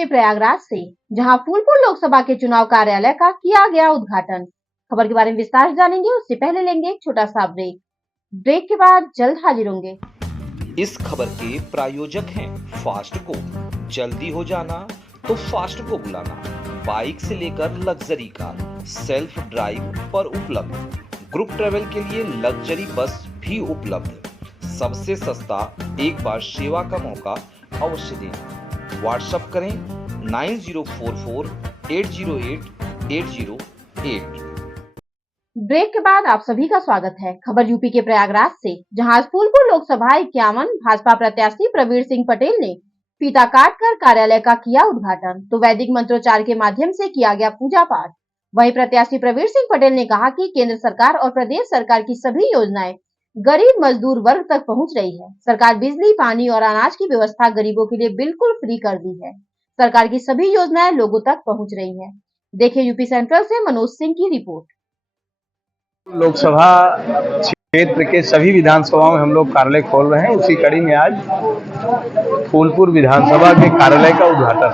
के प्रयागराज से, जहां फूलपुर लोकसभा के चुनाव कार्यालय का किया गया उद्घाटन। खबर के बारे में विस्तार से जानेंगे, उससे पहले लेंगे एक छोटा सा ब्रेक के बाद जल्द हाजिर होंगे। इस खबर के प्रायोजक हैं फास्टको। जल्दी हो जाना तो फास्टको बुलाना। बाइक से लेकर लग्जरी कार, सेल्फ ड्राइव पर उपलब्ध। ग्रुप ट्रेवल के लिए लग्जरी बस भी उपलब्ध। सबसे सस्ता एक बार सेवा का मौका अवश्य दें। व्हाट्सएप करें 9044808808। ब्रेक के बाद आप सभी का स्वागत है। खबर यूपी के प्रयागराज से, जहां आज फूलपुर लोकसभा 51 भाजपा प्रत्याशी प्रवीर सिंह पटेल ने फीता काटकर कार्यालय का किया उद्घाटन। तो वैदिक मंत्रोच्चार के माध्यम से किया गया पूजा पाठ। वहीं प्रत्याशी प्रवीर सिंह पटेल ने कहा कि केंद्र सरकार और प्रदेश सरकार की सभी योजनाएं गरीब मजदूर वर्ग तक पहुंच रही है। सरकार बिजली, पानी और अनाज की व्यवस्था गरीबों के लिए बिल्कुल फ्री कर दी है। सरकार की सभी योजनाएं लोगों तक पहुंच रही है। देखिए यूपी सेंट्रल से मनोज सिंह की रिपोर्ट। लोकसभा क्षेत्र के सभी विधानसभाओं में हम लोग कार्यालय खोल रहे हैं। उसी कड़ी में आज फूलपुर विधानसभा के कार्यालय का उद्घाटन।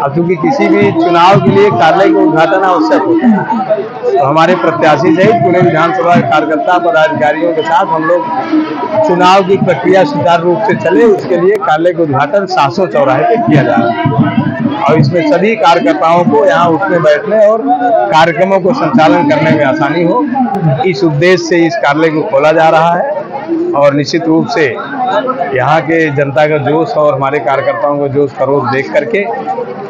अब चूंकि किसी भी चुनाव के लिए कार्यालय का उद्घाटन आवश्यक होता है, तो हमारे प्रत्याशी सहित पूरे विधानसभा के कार्यकर्ता पदाधिकारियों के साथ हम लोग चुनाव की प्रक्रिया सुचारू रूप से चले, उसके लिए कार्यालय का उद्घाटन 700 चौराहे पे किया जा रहा है। और इसमें सभी कार्यकर्ताओं को यहाँ उठने बैठने और कार्यक्रमों को संचालन करने में आसानी हो, इस उद्देश्य से इस कार्यालय को खोला जा रहा है। और निश्चित रूप से यहाँ के जनता का जोश और हमारे कार्यकर्ताओं का जोश खरोश देख करके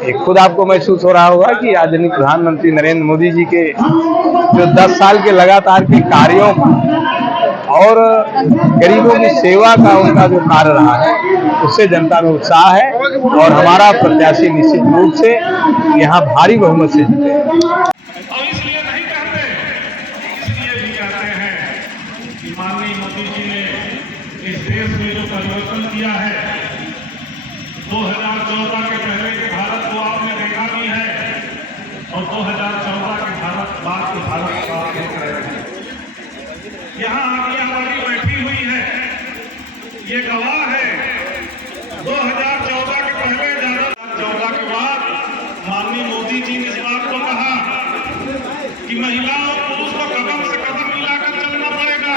एक खुद आपको महसूस हो रहा होगा कि आदरणीय प्रधानमंत्री नरेंद्र मोदी जी के जो 10 साल के लगातार के कार्यों का और गरीबों की सेवा का उनका जो कार्य रहा है, उससे जनता में उत्साह है। और हमारा प्रत्याशी निश्चित रूप से यहाँ भारी बहुमत से जीते। और इसलिए नहीं कहते, इसलिए भी कहते हैं कि माननीय मोदी जी ने इस देश में जो परिवर्तन किया है, 2014 के पहले के भारत को आपने देखा भी है और 2014 के भारत बाद के भारत को आप देख रहे हैं। यहाँ आगे हमारी बैठी हुई है, ये गवाह है। 2014 के पहले, 2014 के बाद माननीय मोदी जी ने इस बात को कहा कि महिला और पुरुष को कदम से कदम मिलाकर चलना पड़ेगा,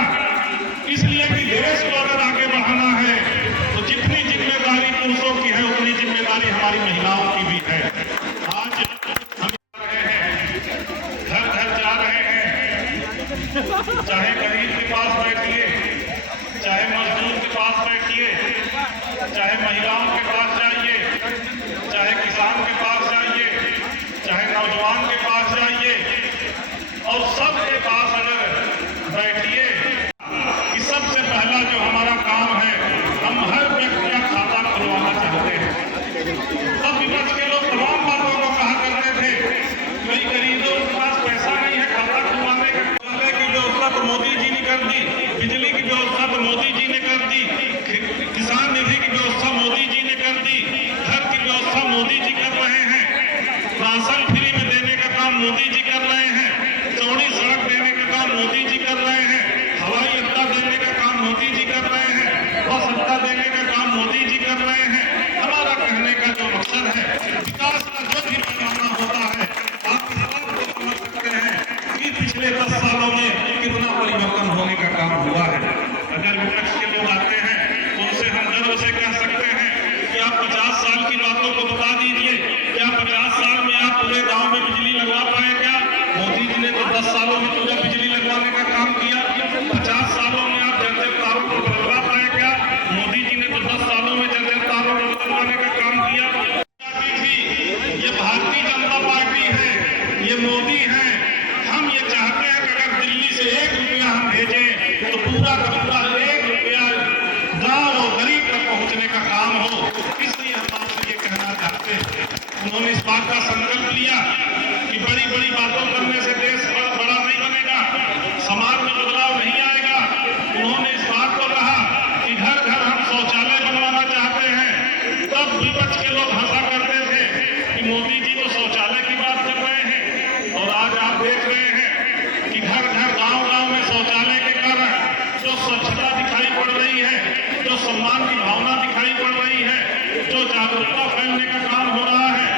इसलिए कि देश को अगर आगे बढ़ाना है तो जितनी जिम्मेदारी पुरुषों की है उतनी जिम्मेदारी हमारी महिलाओं की भी है। आज हम घर घर जा रहे हैं, चाहे गरीब के पास बैठिए, चाहे मजदूर के पास बैठिए, चाहे महिलाओं के पास जाइए, चाहे किसान के पास जाइए, चाहे नौजवान के पास जाइए, और सबके पास अगर बैठिए कि सबसे पहला जो हमारा काम है, हम हर व्यक्ति का खाता खुलवाना चाहते हैं। सब विपक्ष के लोग तमाम बातों को कहा करते थे, कई गरीबों के पास पैसा नहीं है खाता खुलवाने की व्यवस्था तो मोदी जी ने कर दी, बिजली की व्यवस्था तो मोदी जी ने कर दी, किसान निधि की व्यवस्था मोदी जी ने कर दी, घर की व्यवस्था मोदी जी कर रहे हैं, राशन फ्री में देने का काम मोदी जी कर रहे हैं, चौड़ी सड़क देने का काम मोदी जी कर रहे हैं, हवाई अड्डा देने का काम मोदी जी कर रहे हैं, बस अड्डा देने का काम मोदी जी कर रहे हैं। हमारा कहने का जो मकसद है, विकास का जो भी पैमाना होता है, आप समझ सकते हैं कि पिछले 10 सालों में कितना परिवर्तन होने का काम हुआ है। अगर विपक्ष के लोग आते हैं तो उनसे हम गर्व से कह सकते हैं कि आप 50 साल की बातों को बता दीजिए, क्या 50 साल में आप पूरे गांव में बिजली लगवा पाए? क्या मोदी जी ने तो 10 सालों में पूरा बिजली लगवाने का काम किया। 50 सालों में आप जर्जर तारों को बदलवा पाए? क्या मोदी जी ने तो 10 सालों में जर्जर तारों को बदलवाने का काम किया। ये भारतीय जनता पार्टी है, ये मोदी है। हम ये चाहते हैं कि अगर दिल्ली से 1 रुपया हम भेजें तो पूरा का पूरा 1 रुपया गांव और गरीब तक पहुंचने का काम हो। इसलिए हम आपसे ये कहना चाहते हैं, उन्होंने इस बात का संकल्प लिया कि बड़ी बड़ी बातों करने से देश बड़ा नहीं बनेगा, समाज में बदलाव नहीं आएगा। उन्होंने इस बात को कहा कि घर घर हम शौचालय बनवाना चाहते हैं। तब विपक्ष के लोग हंसा करते थे कि मोदी जी तो शौचालय की बात कर रहे हैं, और आज आप देख रहे हैं कि घर घर गांव गांव में शौचालय के कारण जो स्वच्छता दिखाई पड़ रही है, जो सम्मान की भावना दिखाई पड़ रही है, जो जागरूकता फैलने का काम हो रहा है,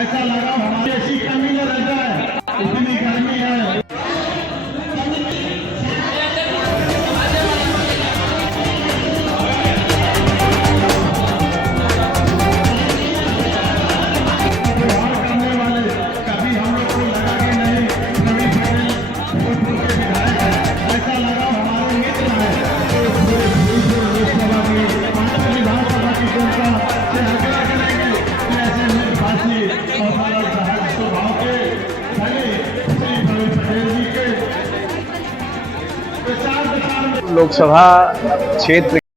ऐसा लगा हमारे ऐसी कमी न रह जाए, इतनी गर्मी है। करने वाले कभी हम लोग को लगा कि नहीं रवि पटेल फूलपुर के विधायक है, ऐसा लगा हमारे मित्र है। लोकसभा की विधानसभा की जनता से आग्रह करेंगे कि ऐसे मित्रभाषी और सरल स्वभाव के भले श्री रवि पटेल जी के प्रचार प्रसार में लोकसभा क्षेत्र